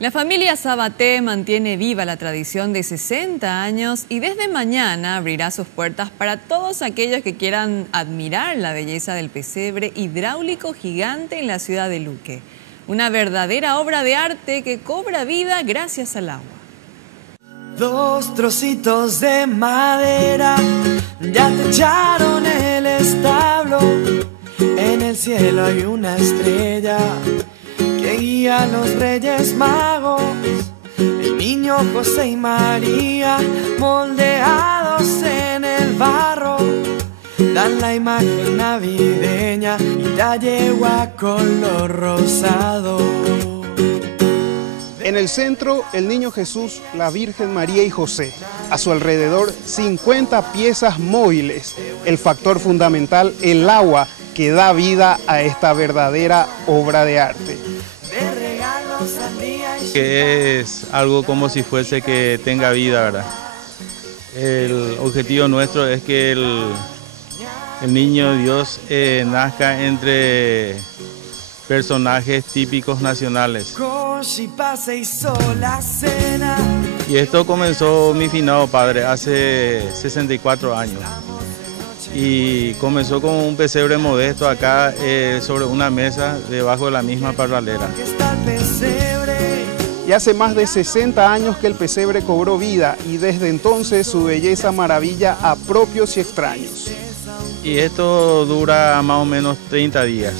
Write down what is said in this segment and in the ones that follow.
La familia Sabaté mantiene viva la tradición de 60 años y desde mañana abrirá sus puertas para todos aquellos que quieran admirar la belleza del pesebre hidráulico gigante en la ciudad de Luque. Una verdadera obra de arte que cobra vida gracias al agua. Dos trocitos de madera ya techaron el establo. En el cielo hay una estrella que guía a los Reyes Magos. El niño José y María, moldeados en el barro, dan la imagen navideña y la yegua color rosado. En el centro, el Niño Jesús, la Virgen María y José. A su alrededor, 50 piezas móviles. El factor fundamental, el agua, que da vida a esta verdadera obra de arte. Que es algo como si fuese que tenga vida, ¿verdad? El objetivo nuestro es que el niño Dios nazca entre personajes típicos nacionales. Y esto comenzó mi finado padre hace 64 años. Y comenzó con un pesebre modesto acá sobre una mesa debajo de la misma parralera. Y hace más de 60 años que el pesebre cobró vida y desde entonces su belleza maravilla a propios y extraños. Y esto dura más o menos 30 días,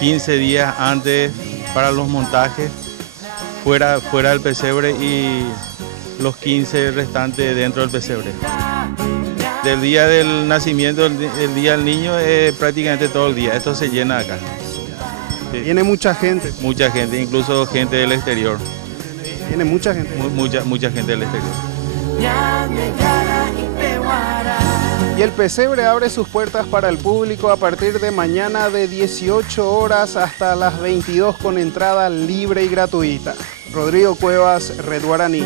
15 días antes para los montajes, fuera del pesebre y los 15 restantes dentro del pesebre. Del día del nacimiento, el día del niño, prácticamente todo el día. Esto se llena acá. Sí. Viene mucha gente. Mucha gente, incluso gente del exterior. Viene mucha gente. Mucha gente del exterior. Y el pesebre abre sus puertas para el público a partir de mañana de 18 horas hasta las 22 con entrada libre y gratuita. Rodrigo Cuevas, Red Guaraní.